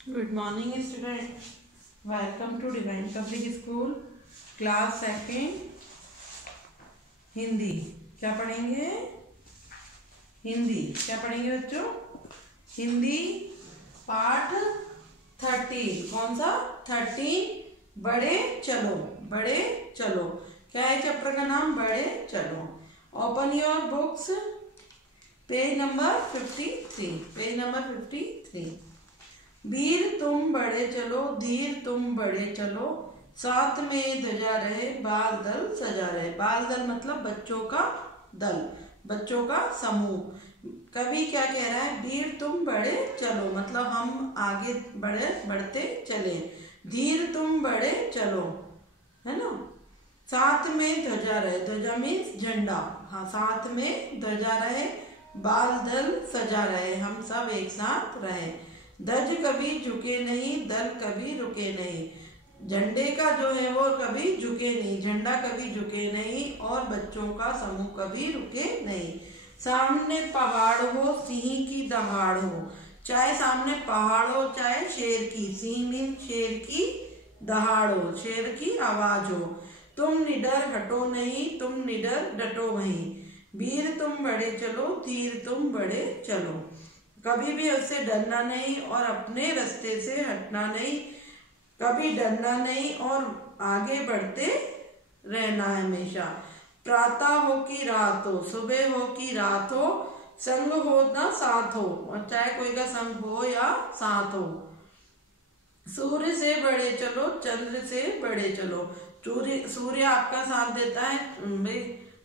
Good morning, student. Welcome to Divine Public School, class second Hindi. क्या पढ़ेंगे? हिंदी क्या पढ़ेंगे बच्चों? हिंदी पाठ 13। कौन सा? 13। बड़े चलो, बड़े चलो। क्या है चैप्टर का नाम? बड़े चलो। Open your books, page number 53। Page number 53। वीर तुम बड़े चलो, धीर तुम बड़े चलो, साथ में ध्वजा रहे, बाल दल सजा रहे। बाल दल मतलब बच्चों का दल, बच्चों का समूह। कवि क्या कह रहा है? वीर तुम बड़े चलो मतलब हम आगे बढ़ते चले। धीर तुम बड़े चलो, है ना। साथ में ध्वजा रहे, ध्वजा मीन्स झंडा। हाँ, साथ में ध्वजा रहे, बाल दल सजा रहे, हम सब एक साथ रहे। ध्वज कभी झुके नहीं, दल कभी रुके नहीं। झंडे का जो है वो कभी झुके नहीं, झंडा कभी झुके नहीं, और बच्चों का समूह कभी रुके नहीं। सामने पहाड़ हो, सिंह की दहाड़ हो। चाहे सामने पहाड़ हो, चाहे शेर की, सिंह मीन्स शेर की दहाड़ हो, शेर की आवाज हो। तुम निडर हटो नहीं, तुम निडर डटो वहीं। वीर तुम बड़े चलो, धीर तुम बड़े चलो। कभी भी उससे डरना नहीं और अपने रास्ते से हटना नहीं, कभी डरना नहीं और आगे बढ़ते रहना है हमेशा। प्रातः हो कि रात हो, सुबह हो कि रात हो, संग हो ना साथ हो, और चाहे कोई का संग हो या साथ हो। सूर्य से बड़े चलो, चंद्र से बड़े चलो। सूर्य आपका साथ देता है,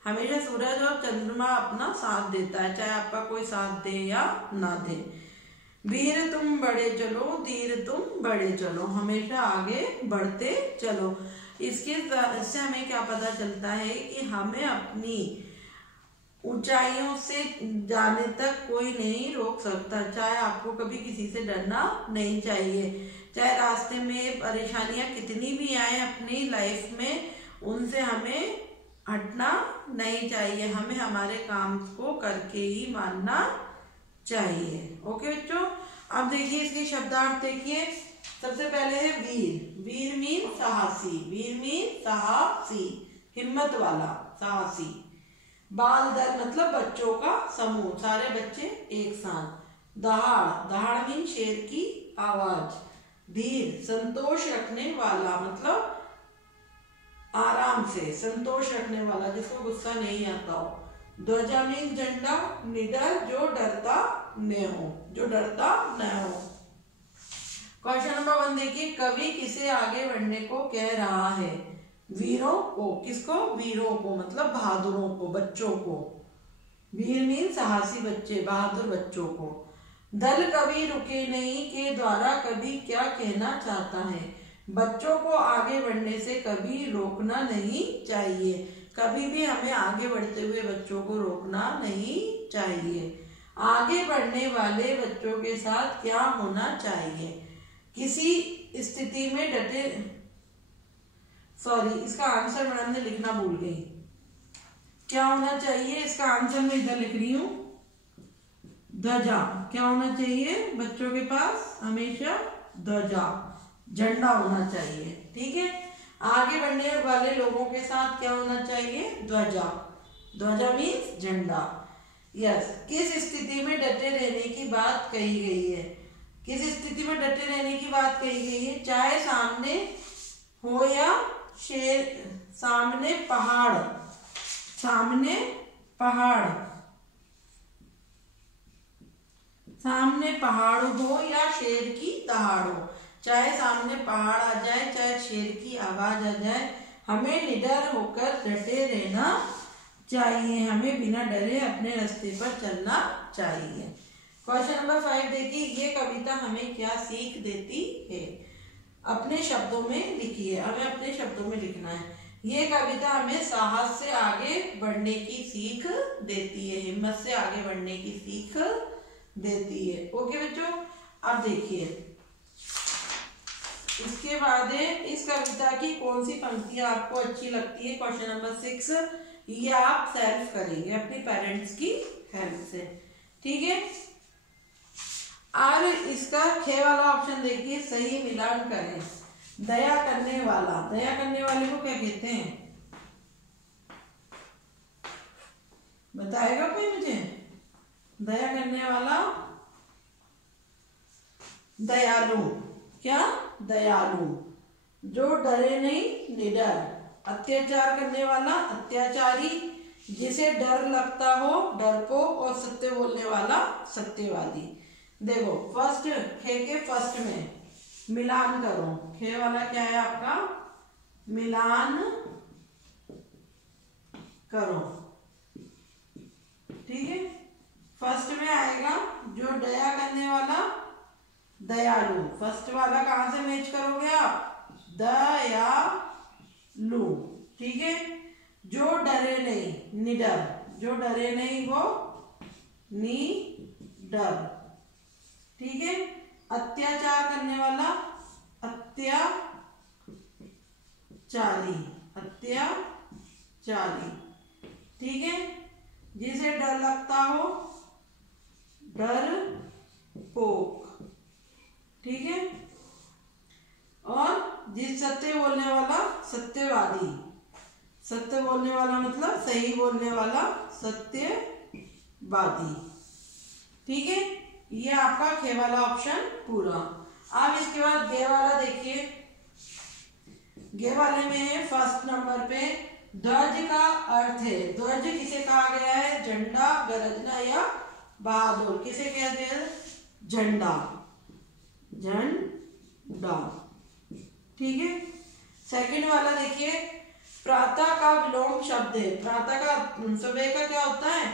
हमेशा सूरज और चंद्रमा अपना साथ देता है, चाहे आपका कोई साथ दे या ना दे। वीर तुम बड़े चलो, धीर तुम बड़े चलो, हमेशा आगे बढ़ते चलो। इससे हमें क्या पता चलता है कि हमें अपनी ऊंचाइयों से जाने तक कोई नहीं रोक सकता। चाहे आपको कभी किसी से डरना नहीं चाहिए, चाहे रास्ते में परेशानियां कितनी भी आए अपनी लाइफ में, उनसे हमें हटना नहीं चाहिए। हमें हमारे काम को करके ही मानना चाहिए। ओके बच्चों, अब देखिए इसके शब्दार्थ देखिए। सबसे पहले है वीर। वीर मीन साहसी, वीर मीन साहसी, हिम्मत वाला, साहसी। बाल दल मतलब बच्चों का समूह, सारे बच्चे एक साथ। दहाड़, दहाड़ मीन शेर की आवाज। धीर संतोष रखने वाला मतलब आराम से संतोष रखने वाला, जिसको गुस्सा नहीं आता हो। ध्वजा मीन झंडा। निडर जो डरता न हो, जो डरता न हो। क्वेश्चन नंबर 1 देखिए। कवि किसे आगे बढ़ने को कह रहा है? वीरों को। किसको? वीरों को मतलब बहादुरों को, बच्चों को। वीर मीन साहसी बच्चे, बहादुर बच्चों को। दल कभी रुके नहीं के द्वारा कवि क्या कहना चाहता है? बच्चों को आगे बढ़ने से कभी रोकना नहीं चाहिए। कभी भी हमें आगे बढ़ते हुए बच्चों को रोकना नहीं चाहिए। आगे बढ़ने वाले बच्चों के साथ क्या होना चाहिए? किसी स्थिति में डटे, सॉरी इसका आंसर मैडम ने लिखना भूल गई। क्या होना चाहिए? इसका आंसर मैं इधर लिख रही हूं। ध्वजा। क्या होना चाहिए? बच्चों के पास हमेशा ध्वजा, झंडा होना चाहिए। ठीक है। आगे बढ़ने वाले लोगों के साथ क्या होना चाहिए? ध्वजा। ध्वजा मीन्स झंडा। यस। किस स्थिति में डटे रहने की बात कही गई है? किस स्थिति में डटे रहने की बात कही गई है? चाहे सामने हो या शेर, सामने पहाड़, सामने पहाड़, सामने पहाड़ हो या शेर की दहाड़ हो। चाहे सामने पहाड़ आ जाए, चाहे शेर की आवाज आ जाए, हमें निडर होकर डटे रहना चाहिए। हमें बिना डरे अपने रास्ते पर चलना चाहिए। क्वेश्चन नंबर 5 देखिए। ये कविता हमें क्या सीख देती है? अपने शब्दों में लिखिए, हमें अपने शब्दों में लिखना है। ये कविता हमें साहस से आगे बढ़ने की सीख देती है, हिम्मत से आगे बढ़ने की सीख देती है। ओके बच्चों, अब देखिए इसके बाद है इस कविता की कौन सी पंक्तियां आपको अच्छी लगती है। क्वेश्चन नंबर 6 ये आप सेल्फ करेंगे अपने पेरेंट्स की हेल्प से। ठीक है। और इसका खे वाला ऑप्शन देखिए, सही मिलान करें। दया करने वाला, दया करने वाले को क्या कहते हैं, बताएगा कोई मुझे? दया करने वाला दयालु। क्या? दयालु। जो डरे नहीं निडर। अत्याचार करने वाला अत्याचारी। जिसे डर लगता हो डरपोक। और सत्य बोलने वाला सत्यवादी। देखो फर्स्ट खे के फर्स्ट में मिलान करो। खे वाला क्या है आपका? मिलान करो। ठीक है, फर्स्ट में आएगा जो दया करने वाला दयालु। फर्स्ट वाला कहां से मैच करोगे आप? दयालु। ठीक है, जो डरे नहीं निडर। जो डरे नहीं वो निडर। ठीक है, अत्याचार करने वाला अत्याचारी। अत्याचारी। ठीक है, जिसे डर लगता हो डरपोक। ठीक है, और जिस सत्य बोलने वाला सत्यवादी। सत्य बोलने वाला मतलब सही बोलने वाला सत्यवादी। ठीक है, ये आपका खे वाला ऑप्शन पूरा। अब इसके बाद गे वाला देखिए। गे वाले में फर्स्ट नंबर पे ध्वज का अर्थ है। ध्वज किसे कहा गया है? झंडा, गरजना या बहादुर। किसे कहते हैं? झंडा। झंडा। ठीक है, सेकंड वाला देखिए, प्रातः का विलोम शब्द है। प्रातः का सुबह का क्या होता है?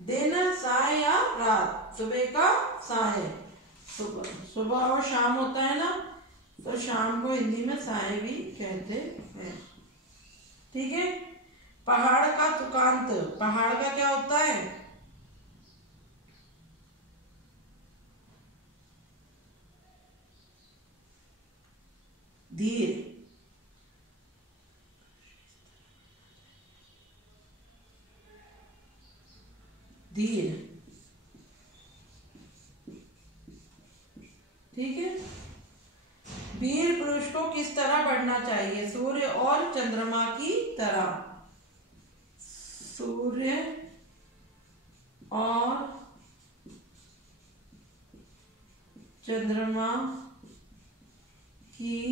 दिन, साय या रात। सुबह का साय। सुबह और शाम होता है ना, तो शाम को हिंदी में साय भी कहते हैं। ठीक है, पहाड़ का तुकांत। पहाड़ का क्या होता है? धीर। धीर। ठीक है, वीर पुरुष को किस तरह बढ़ना चाहिए? सूर्य और चंद्रमा की तरह। सूर्य और चंद्रमा की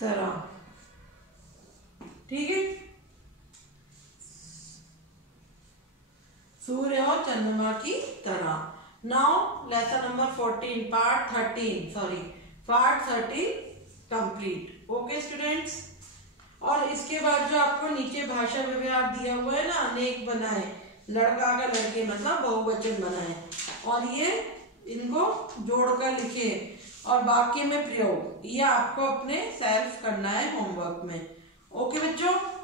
तरह। ठीक है, सूर्य और चंद्रमा की तरह। Now lesson number 14 part 13 complete. Okay students, और इसके बाद जो आपको नीचे भाषा व्यवहार दिया हुआ है ना, अनेक बनाए, लड़का का लड़के मतलब बहुवचन बनाए, और ये इनको जोड़कर लिखे और वाक्य में प्रयोग, ये आपको अपने सेल्फ करना है होमवर्क में। ओके बच्चों।